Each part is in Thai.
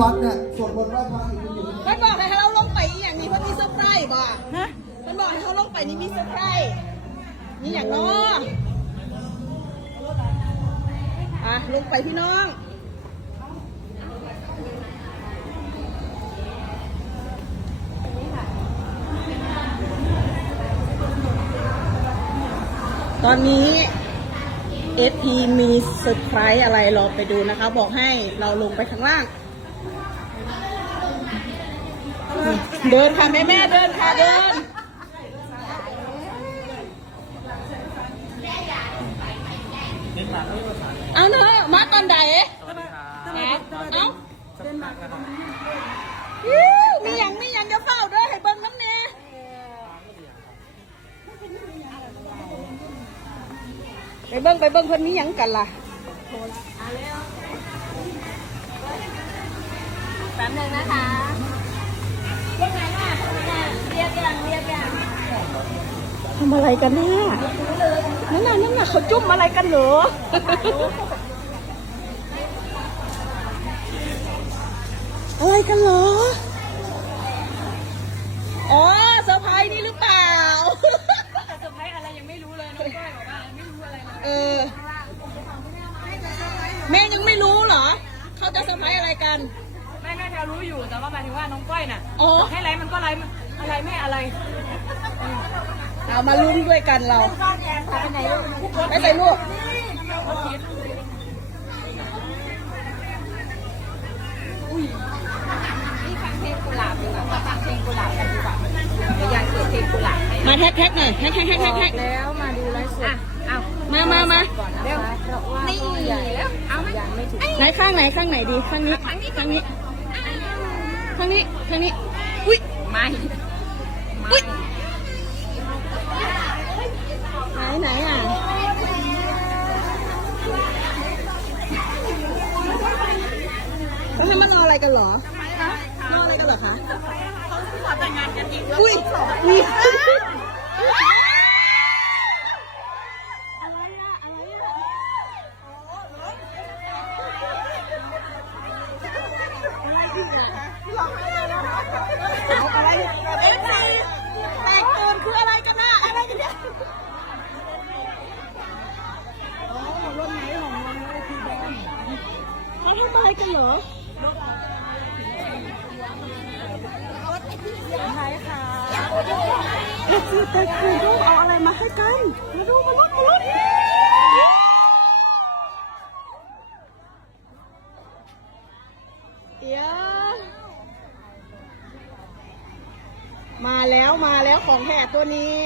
วัดเนี่ยสวดมนต์ไหว้พระอีกทีนึงมันบอกให้เราลงไปอย่างนี้เพราะมีเซอร์ไพรส์บ่ฮะมันบอกให้เขาลงไปนี่มีเซอร์ไพรส์มีอย่างน้ออ่ะลงไปพี่น้อง ตอนนี้ FP มีเซอร์ไพรส์อะไรรอไปดูนะคะ บอกให้เราลงไปข้างล่างเดินค่ะแม่แม่เดินค่ะเดินเอาเนอะมาตอนใดเอา้มีอย่างมีอย่างจะเฝ้าด้วยให้เบิ้งน้ำเนี่ย ไปเบิ้งไปเบิ้งเพิ่นมีอย่างกันล่ะแป๊บนึงนะคะทำอะไรกันเนี่ยนั่นน่ะนั่นน่ะเขาจุ่มอะไรกันเหรอ อะไรกันเหรอ อ๋อเซอร์ไพรส์นี่หรือเปล่าเซอร์ไพรส์อะไรยังไม่รู้เลยน้องก้อยบอกว่าไม่รู้อะไรเลยเออแม่ยังไม่รู้เหรอ เขาจะเซอร์ไพรส์อะไรกันจะรู้อยู่ แต่ว่าหมายถึงว่าน้องก้อยน่ะอให้ไรมันก็ไรอะไรแม่อะไรเอามาลุ้นด้วยกันเราไปใส่ลนี่ักุหลาบดีกว่างกุหลาบนีกายาปลูกุหลาบมาแท็กแท็กหน่อยแท็กแท็กแท็กแท็กแล้วมาดูไลฟ์สดอามามามาก่อนนะเร็วนี่แล้วเอาไหมยไม่ถึงไหนข้างไหนข้างไหนดี ข้างนี้ข้างนี้ทางนี้ทางนี้อุ้ยไม่อุ้ยไหนไหนอ่ะแล้วให้มันรออะไรกันเหรอรออะไรกันเหรอคะขอแต่งงานกันอีกอุ้ยอุ้ย่ะออะไรเอ็กีตื่นคืออะไรกันนะอะไรกันเนี่ยรถไหนของมันคือแเขาทำอะไรกันเหรอรถไทนค่ะีแต่คื่น้องเอาอะไรมาให้กันมาดูมาลุ้นมาลุ้นของแท้ตัวนี้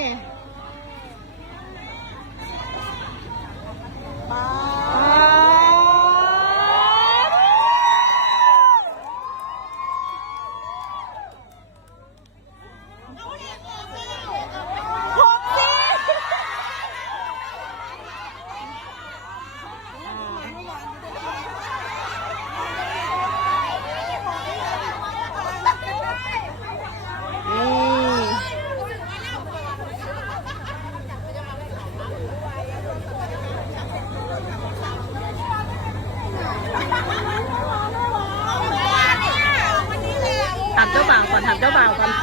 ถามเจ้าบ่าวกัน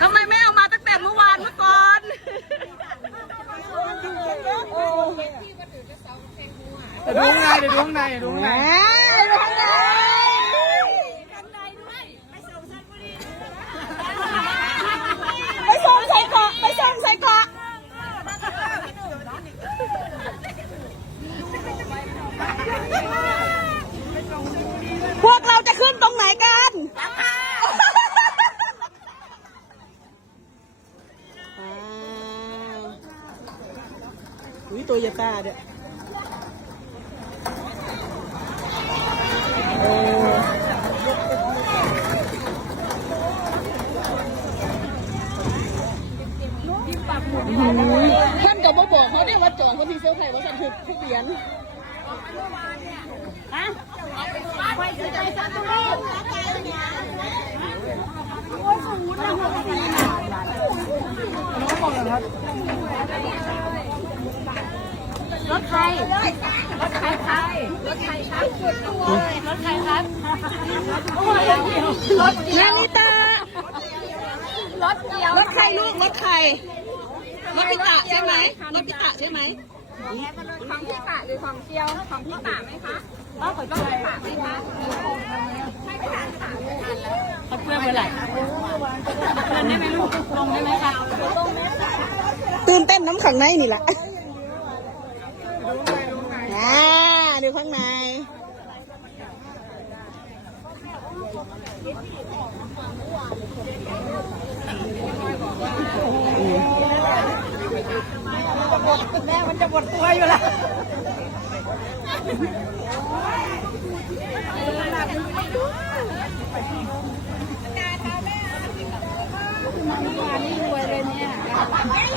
ทำไมไม่เอามาตั้งแต่เมื่อวานเมื่อก่อนเดี๋ยวดูข้างในเดี๋ยวดูข้างในเดี๋ยวดูข้างในอุ้ยโตโยต้าเด็ดอ้ท่านก็บบ่บอกเขาเนี่ยว่าจองคนที่เซลไทยว่าฉันถูกทุกเรียนอะไปจะไปซันตุลีโอ้ยสูงนะหัวสีรถใครรถใครครรถใครครับรถใครครับรถนาริตารถเดียวรถใครลูกรถใครรถพิตะใช่ไหมรถพิตะใช่ไหมของพิตะหรือของเจียวของพิตะไหมคะรถของพี่้ไหมคะเขาเพื่อนเมื่อไหร่เพื่อนได้ไหมลูกลงได้ไหมคะตื่นเต้นน้ำขังในนี่แหละู่ข้างในแม่มันจะหมดตัวอยู่แล้วแม่อ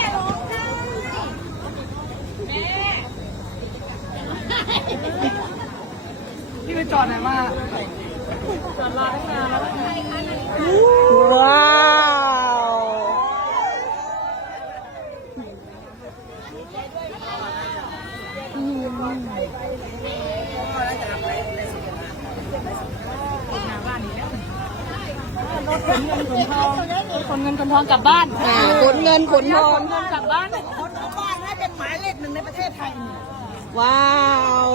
ย่าคจอดไหนมาจอดรอตั้งนานว้าวขนเงินขนทองขนเงินขนทองกลับบ้าน ขนเงินขนทองกลับบ้าน ขนทองบ้านให้เป็นหมายเลขหนึ่งในประเทศไทย ว้าว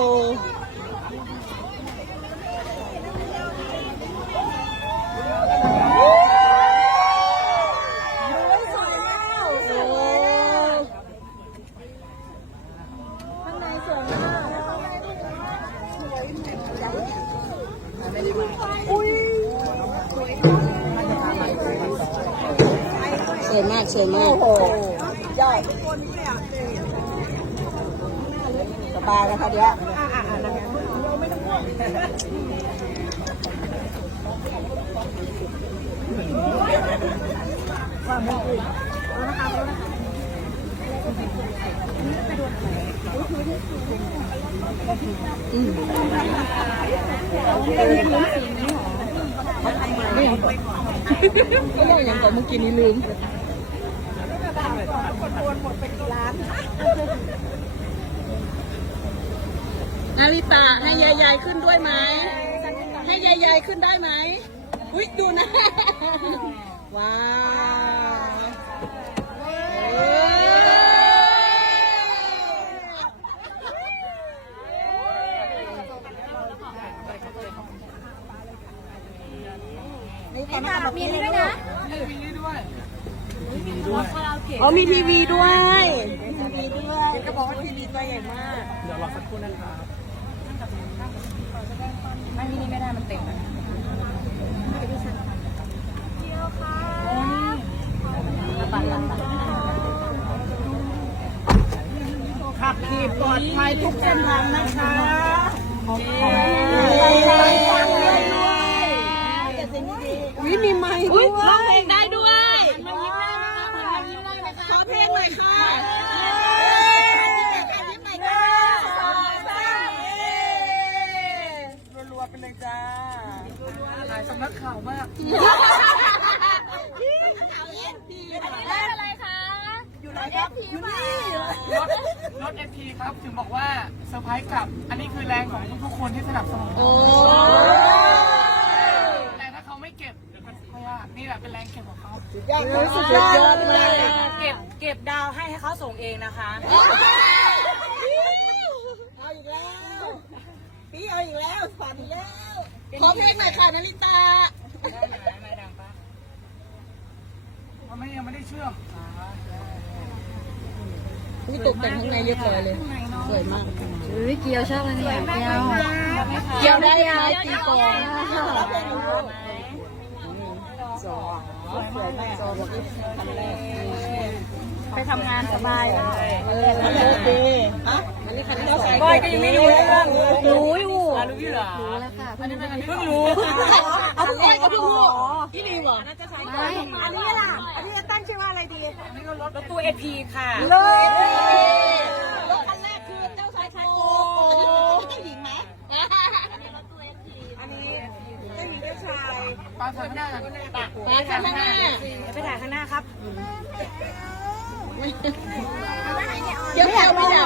ยมากสวยมากโอ้โหยอดสบายนะคะเดี๋ยวอไมไม่ยังก่องเมื่อกี้นี้ลืมโอนหมดไปกี่้านอาริตาให้ยายยายขึ้นด้วยไหม ให้ยายยายขึ้นได้ไหมอุ้ยดูนะ ว้าวนี่ค่ะมีนี่ด้วยนะ มีนี่ด้วยมีนี่ด้วยเขามีทีวีด้วยทีวีด้วยก็บอกว่าทีวีตัวใหญ่มาก เดี๋ยวรอสักครู่นะครับมันนี่ไม่ได้มันเต็มอะเทียวค่ะปัดขับขี่ปลอดภัยทุกเส้นทางนะคะลอยวิมีไม้ด้วยเซอร์ไพรส์กับ อันนี้คือแรงของทุกๆคนที่สนับสนุนแต่ถ้าเขาไม่เก็บเพราะว่านี่แหละเป็นแรงเก็บของเขาสุดยอดเลยเก็บ เก็บดาวให้ให้เขาส่งเองนะคะ เอาอีกแล้ว พี่เอาอีกแล้วสันแล้ว ขอเพลงหน่อยค่ะนาริตามไม่ยังไม่ได้เชื่อมนี่ตกแต่งข้างในเยอะเลยสวยมากหรือเกียวชอบอะไรเกียวเกียวได้ยางตีกลวกจอบอวไปทำงานสบายเลยมันโอเคฮะมันนี่คันนี้ก็ยังไม่รู้เรื่องรู้อยู่รู้อยู่เหรอรู้แล้วค่ะเพิ่งรู้เอาเพก้อ็เพิ่งรู้ที่นี่หรอไอันนี้ล่ะ อันนี้จะตั้งชื่อว่าอะไรดีรถตู้เอพีค่ะ เลยไปข้างหน้าไปถ่ายข้างหน้าครับเดี๋ยวแถวไปไหน